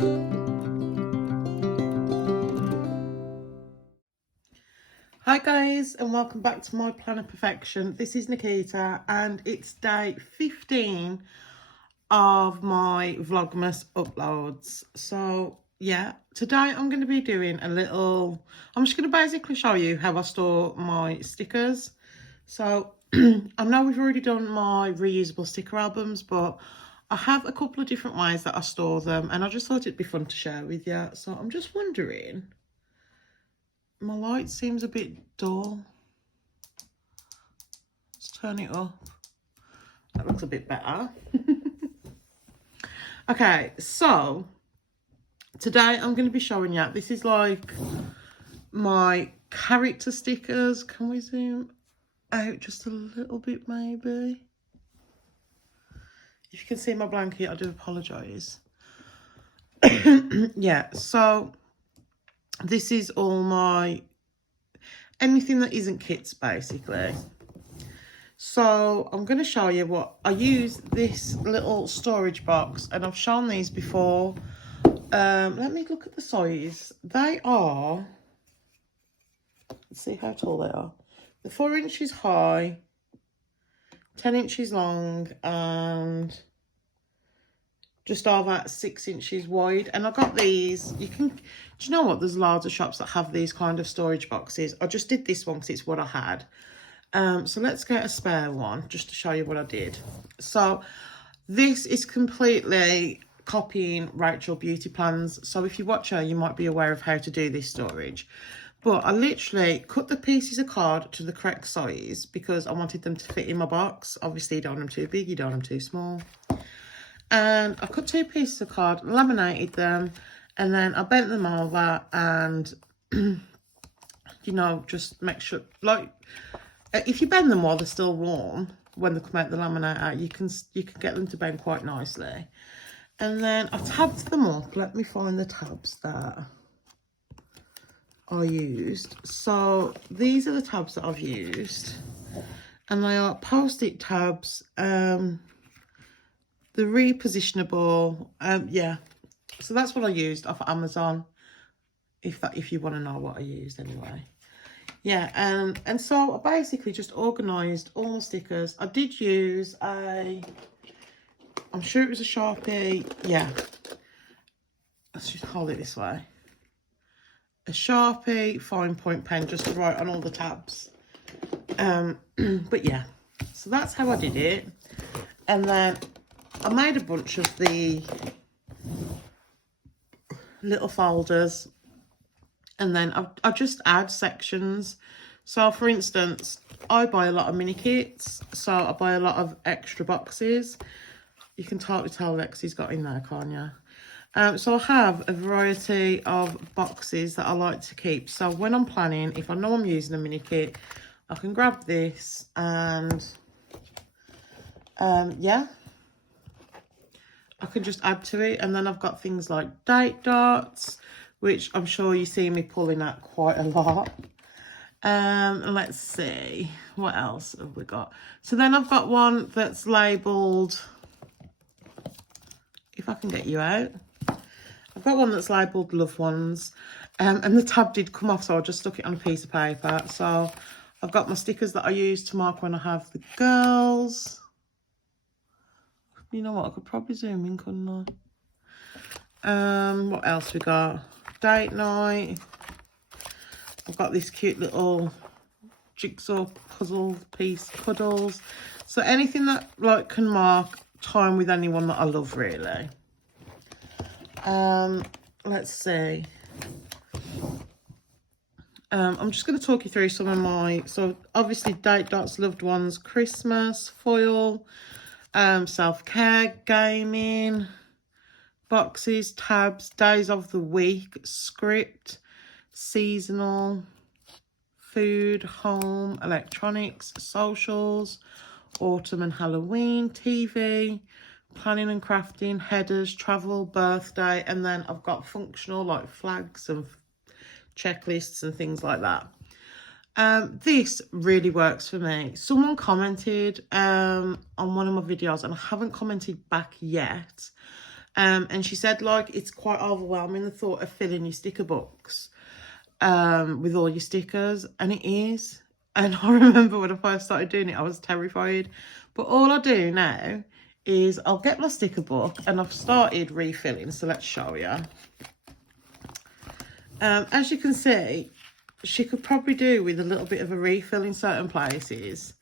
Hi guys, and welcome back to my Plan of Perfection. This is Nikita and it's day 15 of my Vlogmas uploads. So yeah, today I'm going to be doing I'm just going to basically show you how I store my stickers. So I know we've already done my reusable sticker albums, but I have a couple of different ways that I store them, and I just thought it'd be fun to share with you. So I'm just wondering, my light seems a bit dull. Let's turn it up. That looks a bit better. Okay, so today I'm going to be showing you, this is like my character stickers. Can we zoom out just a little bit maybe? If you can see my blanket, I do apologise. Yeah, so this is all my, anything that isn't kits basically. So I'm going to show you what I use. This little storage box, and I've shown these before. Let me look at the size. They are, let's see how tall they are. They're 4 inches high, 10 inches long, and just over 6 inches wide. And I got these, you can, do you know what, there's loads of shops that have these kind of storage boxes. I just did this one because it's what I had. So let's get a spare one just to show you what I did. So this is completely copying Rachel Beauty Plans. So if you watch her, you might be aware of how to do this storage. But I literally cut the pieces of card to the correct size because I wanted them to fit in my box. Obviously, you don't want them too big, you don't want them too small. And I cut 2 pieces of card, laminated them, and then I bent them over and, you know, just make sure, like, if you bend them while they're still warm, when they come out the laminator, you can get them to bend quite nicely. And then I tabbed them up. Let me find the tabs that I used. So these are the tabs that I've used, and they are post-it tabs. They're repositionable. Yeah. So that's what I used off of Amazon. If you want to know what I used anyway. Yeah, and so I basically just organised all my stickers. I did use I'm sure it was a Sharpie, yeah. Let's just hold it this way. A Sharpie fine point pen just to write on all the tabs. But yeah, so that's how I did it. And then I made a bunch of the little folders. And then I just add sections. So for instance, I buy a lot of mini kits. So I buy a lot of extra boxes. You can totally tell Lexi's got in there, can't you? So I have a variety of boxes that I like to keep. So when I'm planning, if I know I'm using a mini kit, I can grab this and yeah, I can just add to it. And then I've got things like date darts, which I'm sure you see me pulling at quite a lot. Let's see, what else have we got? So then I've got one that's labelled, if I can get you out, I've got one that's labelled Loved Ones, and the tab did come off, so I just stuck it on a piece of paper. So I've got my stickers that I use to mark when I have the girls. You know what, I could probably zoom in, couldn't I? What else we got? Date night. I've got this cute little jigsaw puzzle piece, cuddles. So anything that like can mark time with anyone that I love, really. Let's see. I'm just going to talk you through some of my, so obviously date dots, loved ones, Christmas, foil, self-care, gaming, boxes, tabs, days of the week, script, seasonal, food, home, electronics, socials, autumn and Halloween, TV, planning and crafting, headers, travel, birthday, and then I've got functional like flags and checklists and things like that. This really works for me. Someone commented on one of my videos, and I haven't commented back yet, And she said, like, it's quite overwhelming, the thought of filling your sticker books with all your stickers, and it is. And I remember when I first started doing it, I was terrified. But all I do now is I'll get my sticker book, and I've started refilling, so let's show you. As you can see, she could probably do with a little bit of a refill in certain places.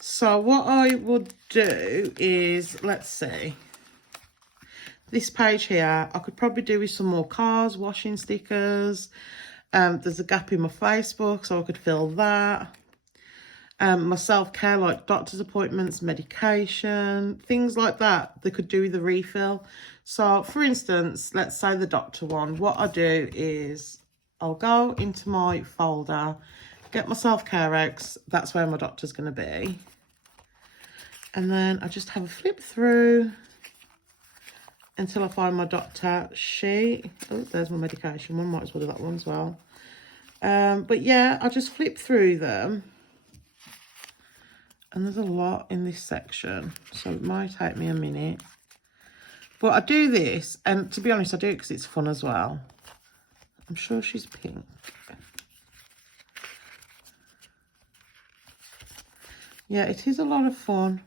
So what I would do is, let's see, this page here, I could probably do with some more cars, washing stickers. There's a gap in my Facebook, so I could fill that. My self-care, like doctor's appointments, medication, things like that, they could do with a refill. So for instance, let's say the doctor one, what I do is I'll go into my folder, get my self-care out, that's where my doctor's going to be. And then I just have a flip through until I find my doctor sheet. Oh, there's my medication one, might as well do that one as well. But yeah, I just flip through them. And there's a lot in this section, so it might take me a minute. But I do this, and to be honest, I do it because it's fun as well. I'm sure she's pink. Yeah, it is a lot of fun.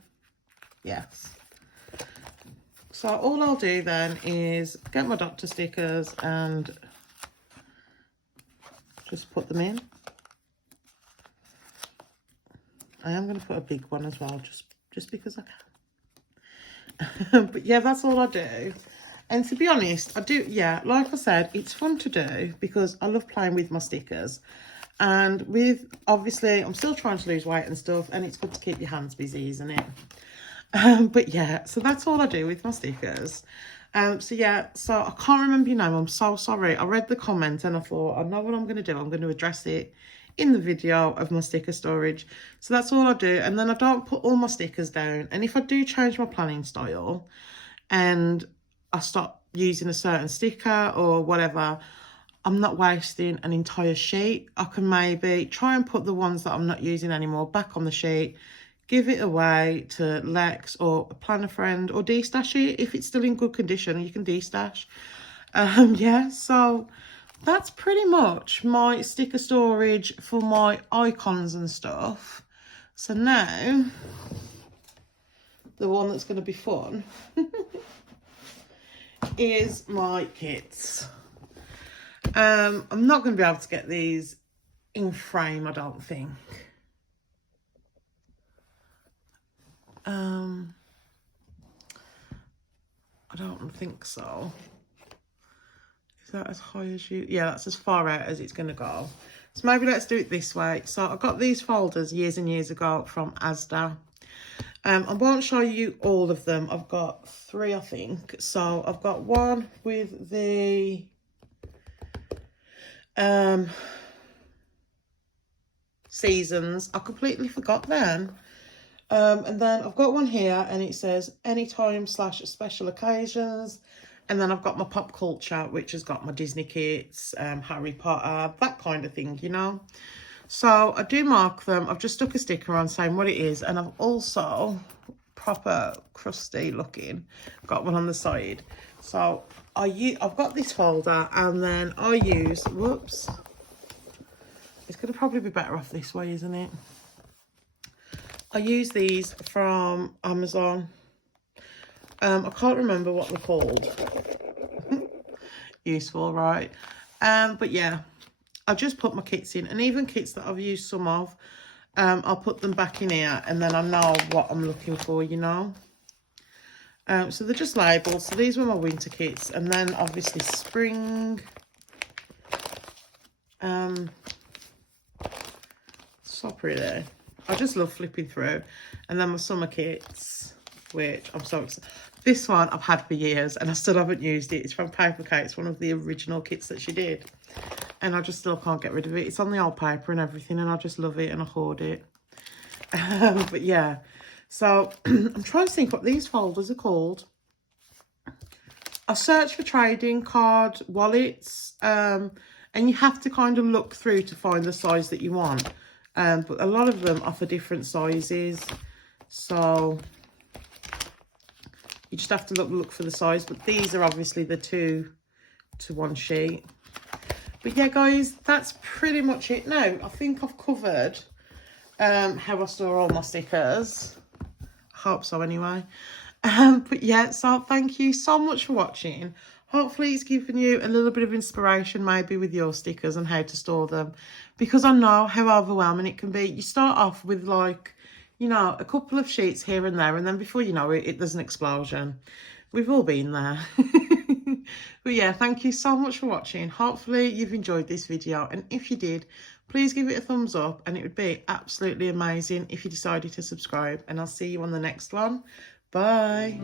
Yes. So all I'll do then is get my doctor stickers and just put them in. I am going to put a big one as well, just because I can. But yeah, that's all I do. And to be honest, I do, yeah, like I said, it's fun to do because I love playing with my stickers. And with, obviously, I'm still trying to lose weight and stuff, and it's good to keep your hands busy, isn't it? But yeah, so that's all I do with my stickers. So yeah, so I can't remember your name. I'm so sorry. I read the comment and I thought, I know what I'm going to do. I'm going to address it in the video of my sticker storage. So that's all I do. And then I don't put all my stickers down. And if I do change my planning style and I stop using a certain sticker or whatever, I'm not wasting an entire sheet. I can maybe try and put the ones that I'm not using anymore back on the sheet, give it away to Lex or a planner friend, or de-stash it if it's still in good condition. You can de-stash. Yeah, so that's pretty much my sticker storage for my icons and stuff. So now, the one that's going to be fun is my kits. I'm not going to be able to get these in frame, I don't think. I don't think so. Is that as high as you? Yeah, that's as far out as it's going to go. So maybe let's do it this way. So I got these folders years and years ago from Asda. I won't show you all of them. I've got 3, I think. So I've got one with the seasons. I completely forgot them. And then I've got one here and it says anytime/special occasions. And then I've got my pop culture, which has got my Disney kits, Harry Potter, that kind of thing, you know. So I do mark them. I've just stuck a sticker on saying what it is. And I've also, proper crusty looking, got one on the side. So I've got this folder, and then I use, whoops. It's going to probably be better off this way, isn't it? I use these from Amazon. I can't remember what they're called. Useful, right? But yeah, I just put my kits in, and even kits that I've used some of, I'll put them back in here, and then I know what I'm looking for, you know. So they're just labelled. So these were my winter kits, and then obviously spring. So pretty. I just love flipping through. And then my summer kits, which I'm so excited. This one I've had for years and I still haven't used it. It's from Papershire. It's one of the original kits that she did. And I just still can't get rid of it. It's on the old paper and everything, and I just love it and I hoard it. But yeah. So I'm trying to think what these folders are called. I searched for trading card wallets. And you have to kind of look through to find the size that you want. But a lot of them offer different sizes. So You just have to look for the size, but these are obviously the 2 to 1 sheet. But yeah, guys, that's pretty much it now. I think I've covered how I store all my stickers. I hope so anyway. But yeah, so thank you so much for watching. Hopefully it's given you a little bit of inspiration maybe with your stickers and how to store them, because I know how overwhelming it can be. You start off with like, you know, a couple of sheets here and there, and then before you know it, there's an explosion. We've all been there. But yeah, thank you so much for watching. Hopefully you've enjoyed this video, and if you did, please give it a thumbs up, and it would be absolutely amazing if you decided to subscribe, and I'll see you on the next one. Bye.